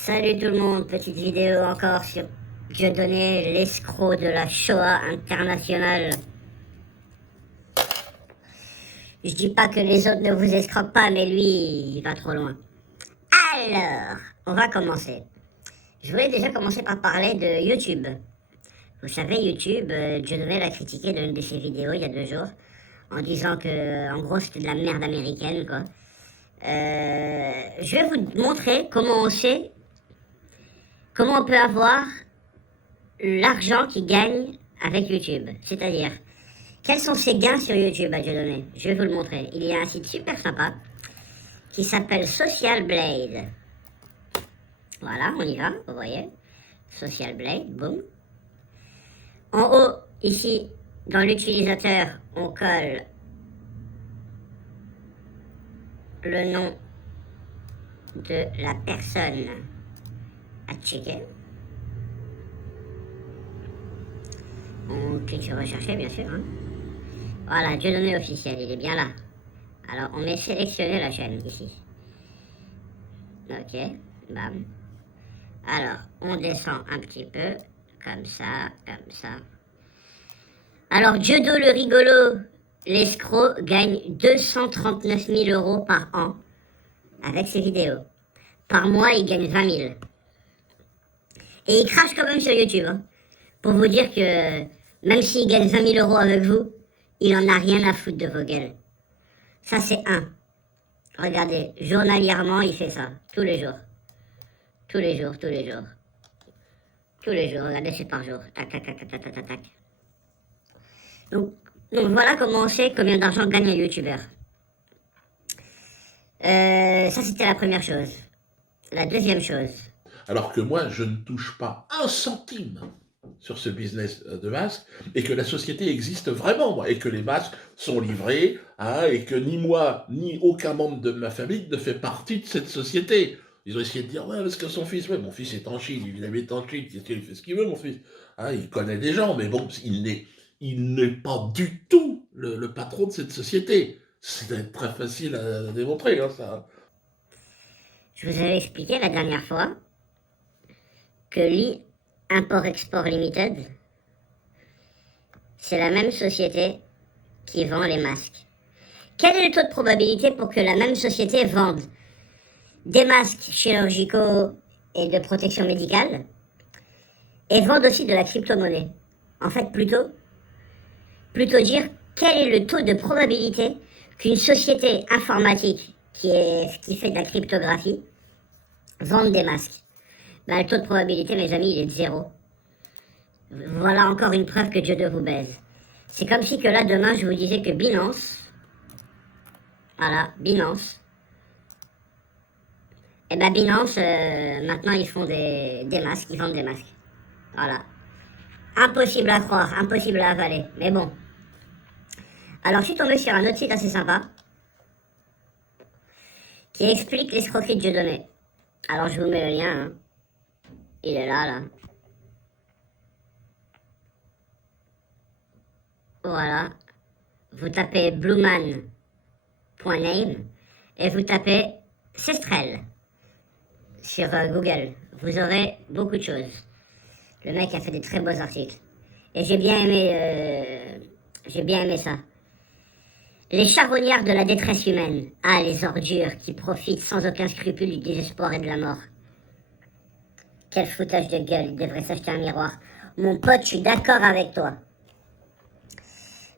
Salut tout le monde, petite vidéo encore sur Dieudonné, l'escroc de la Shoah internationale. Je dis pas que les autres ne vous escroquent pas, mais lui, il va trop loin. Alors, on va commencer. Je voulais déjà commencer par parler de YouTube. Vous savez, YouTube, Dieudonné l'a critiqué dans une de ses vidéos il y a 2 jours, en disant que, en gros, c'était de la merde américaine, quoi. Je vais vous montrer comment on peut avoir l'argent qu'il gagne avec YouTube. C'est-à-dire, quels sont ses gains sur YouTube à Dieudonné? Je vais vous le montrer. Il y a un site super sympa qui s'appelle Social Blade. Voilà, on y va, vous voyez. Social Blade, boum. En haut, ici, dans l'utilisateur, on colle le nom de la personne à checker. On clique sur rechercher, bien sûr. Hein. Voilà, Dieudonné officiel, il est bien là. Alors, on met sélectionner la chaîne, ici. Ok, bam. Alors, on descend un petit peu, comme ça, comme ça. Alors, Dieudonné le rigolo, l'escroc, gagne 239 000 euros par an avec ses vidéos. Par mois, il gagne 20 000. Et il crache quand même sur YouTube, hein, pour vous dire que même s'il gagne 20 000 euros avec vous, il en a rien à foutre de vos gueules. Ça, c'est un. Regardez, journalièrement, il fait ça, tous les jours. Tous les jours, tous les jours. Tous les jours, regardez, c'est par jour. Tac, tac, tac, tac, tac, tac, tac. Donc voilà comment on sait combien d'argent gagne un youtubeur. Ça, c'était la première chose. La deuxième chose. Alors que moi, je ne touche pas un centime sur ce business de masques, et que la société existe vraiment, moi, et que les masques sont livrés, hein, et que ni moi, ni aucun membre de ma famille ne fait partie de cette société. Ils ont essayé de dire, ouais, parce que son fils, ouais, mon fils est en Chine, il habite en Chine, il fait ce qu'il veut, mon fils. Hein, il connaît des gens, mais bon, il n'est pas du tout le patron de cette société. C'est très facile à démontrer, hein, ça. Je vous avais expliqué la dernière fois que Lee Import-Export Limited, c'est la même société qui vend les masques. Quel est le taux de probabilité pour que la même société vende des masques chirurgicaux et de protection médicale et vende aussi de la crypto-monnaie? En fait, plutôt dire quel est le taux de probabilité qu'une société informatique qui fait de la cryptographie vende des masques. Ben, le taux de probabilité, mes amis, il est de 0. Voilà encore une preuve que Dieu de vous baise. C'est comme si que là, demain, je vous disais que Binance, voilà, Binance, et ben Binance, maintenant, ils font des masques, ils vendent des masques. Voilà. Impossible à croire, impossible à avaler, mais bon. Alors, je suis tombé sur un autre site assez sympa qui explique l'escroquerie de Dieudonné. Alors, je vous mets le lien, hein. Il est là. Voilà. Vous tapez blueman.name et vous tapez Cestrel sur Google. Vous aurez beaucoup de choses. Le mec a fait des très beaux articles. Et j'ai bien aimé ça. Les charognards de la détresse humaine. Ah, les ordures qui profitent sans aucun scrupule du désespoir et de la mort. Quel foutage de gueule, il devrait s'acheter un miroir. Mon pote, je suis d'accord avec toi.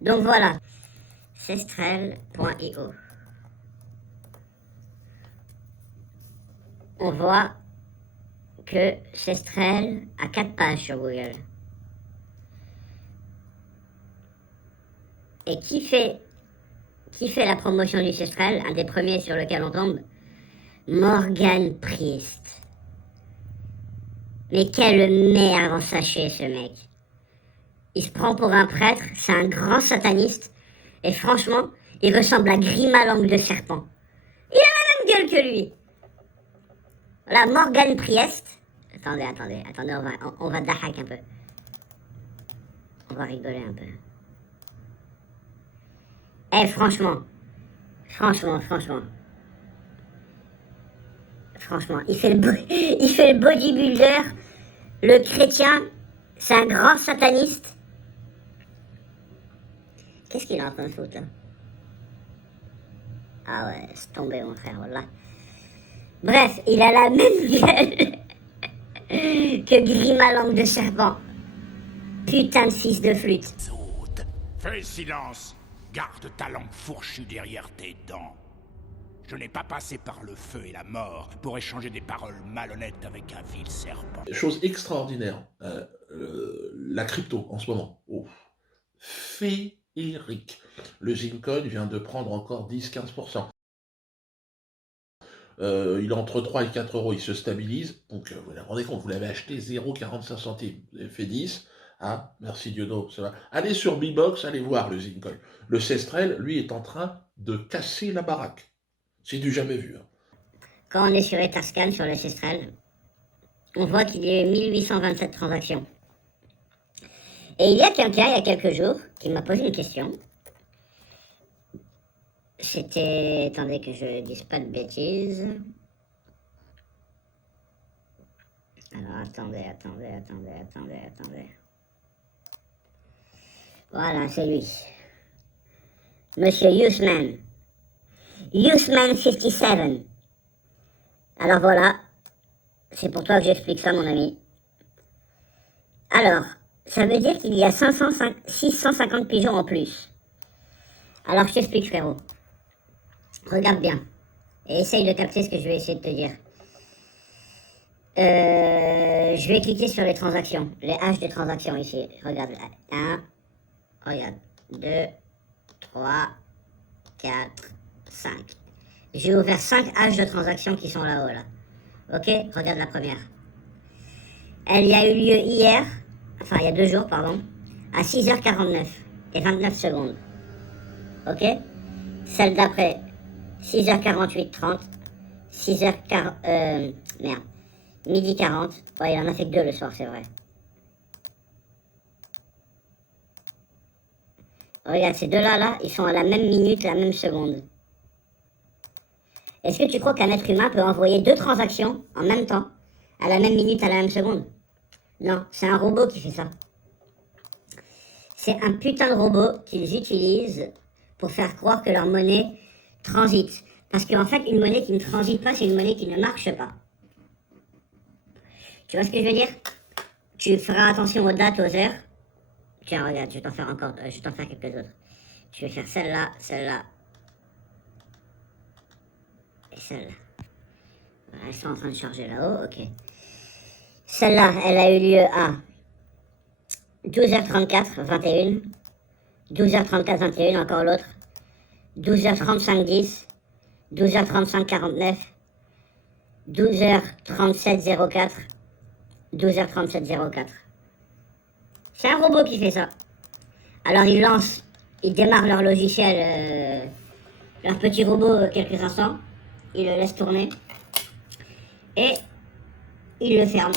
Donc voilà, cestrel.io. On voit que Cestrel a 4 pages sur Google. Et qui fait la promotion du Cestrel? Un des premiers sur lequel on tombe, Morgan Priest. Mais quelle merde en sachet, ce mec. Il se prend pour un prêtre, c'est un grand sataniste, et franchement, il ressemble à Grima langue de serpent. Il a la même gueule que lui. Voilà, Morgan Priest. Attendez, on va dahak un peu. On va rigoler un peu. Eh, franchement, Franchement, il fait il fait le bodybuilder, le chrétien, c'est un grand sataniste. Qu'est-ce qu'il est en train de foutre là? Ah ouais, c'est tombé mon frère, voilà. Bref, il a la même gueule que Grima langue de serpent. Putain de fils de flûte. Saute. Fais silence. Garde ta langue fourchue derrière tes dents. Je n'ai pas passé par le feu et la mort pour échanger des paroles malhonnêtes avec un vil serpent. Chose extraordinaire, la crypto en ce moment. Oh. Féerique. Le Zincoin vient de prendre encore 10-15%. Il est entre 3 et 4 euros, il se stabilise. Donc vous vous rendez compte, vous l'avez acheté 0,45 centimes. Vous avez fait 10. Ah, merci Diodo, ça va. Allez sur B-Box, allez voir le Zincoin. Le Cestrel, lui, est en train de casser la baraque. C'est du jamais vu. Hein. Quand on est sur Etherscan, sur le Cestrel, on voit qu'il y a eu 1827 transactions. Et il y a quelqu'un, il y a quelques jours, qui m'a posé une question. C'était... Attendez que je dise pas de bêtises. Alors, attendez. Voilà, c'est lui. Monsieur Usman. Usman 57. Alors voilà. C'est pour toi que j'explique ça, mon ami. Alors, ça veut dire qu'il y a 650 pigeons en plus. Alors, je t'explique, frérot. Regarde bien. Et essaye de capter ce que je vais essayer de te dire. Je vais cliquer sur les transactions. Les haches de transactions ici. Regarde. 1. Regarde. 2. 3. 4. 5. J'ai ouvert 5 haches de transactions qui sont là-haut, là. Ok? Regarde la première. Elle y a eu lieu hier. Enfin, il y a 2 jours, pardon. À 6h49 et 29 secondes. Ok? Celle d'après. 6h48, 30, 6h40, merde, midi 40, ouais, il en a fait que 2 le soir, c'est vrai. Regarde, ces deux-là, là, ils sont à la même minute, la même seconde. Est-ce que tu crois qu'un être humain peut envoyer 2 transactions en même temps, à la même minute, à la même seconde? Non, c'est un robot qui fait ça. C'est un putain de robot qu'ils utilisent pour faire croire que leur monnaie transite. Parce qu'en fait, une monnaie qui ne transite pas, c'est une monnaie qui ne marche pas. Tu vois ce que je veux dire? Tu feras attention aux dates, aux heures. Tiens, regarde, je vais t'en faire encore, je vais t'en faire quelques autres. Je vais faire celle-là, celle-là. Et celle-là. Voilà, elles sont en train de charger là-haut, ok. Celle-là, elle a eu lieu à 12h34, 21. 12h34, 21, encore l'autre. 12h35, 10. 12h35, 49. 12h37, 04. 12h37, 04. C'est un robot qui fait ça. Alors ils lancent, ils démarrent leur logiciel, leur petit robot quelques instants. Ils le laissent tourner. Et ils le ferment.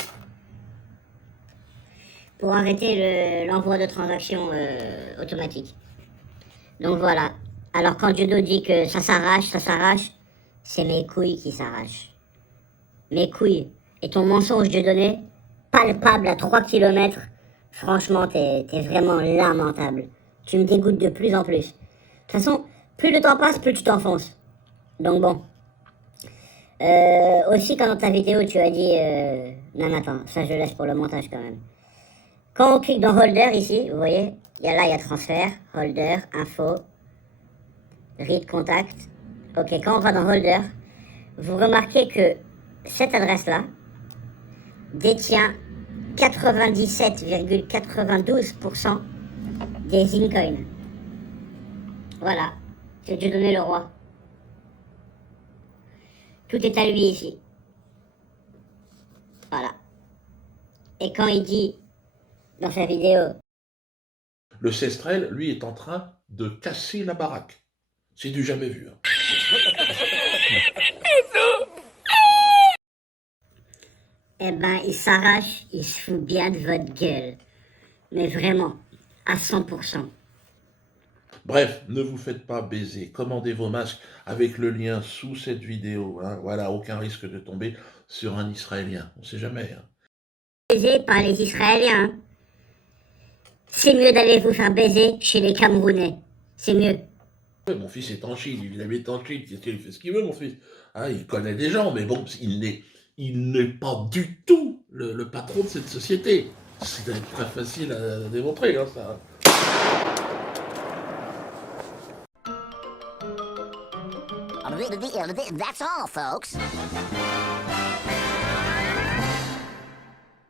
Pour arrêter l'envoi de transactions automatiques. Donc voilà. Alors quand Judo dit que ça s'arrache, c'est mes couilles qui s'arrachent. Mes couilles. Et ton mensonge de données, palpable à 3 km, franchement, t'es vraiment lamentable. Tu me dégoûtes de plus en plus. De toute façon, plus le temps passe, plus tu t'enfonces. Donc bon. Aussi, quand dans ta vidéo, tu as dit... Non, attends, ça je laisse pour le montage quand même. Quand on clique dans Holder, ici, vous voyez, il y a transfert, Holder, info, read contact. Ok, quand on va dans Holder, vous remarquez que cette adresse-là détient 97,92% des Zincoins. Voilà, c'est Dieu donné le roi. Tout est à lui ici. Voilà. Et quand il dit dans sa vidéo... Le Cestrel, lui, est en train de casser la baraque. C'est du jamais vu. Hein. Eh ben, il s'arrache, il se fout bien de votre gueule. Mais vraiment, à 100%. Bref, ne vous faites pas baiser. Commandez vos masques avec le lien sous cette vidéo. Hein. Voilà, aucun risque de tomber sur un Israélien. On ne sait jamais. Hein. Baisé par les Israéliens. C'est mieux d'aller vous faire baiser chez les Camerounais. C'est mieux. Ouais, mon fils est en Chine, il habite en Chine, il fait ce qu'il veut, mon fils. Hein, il connaît des gens, mais bon, il n'est pas du tout le patron de cette société. C'est très facile à démontrer, hein, ça. That's all, folks.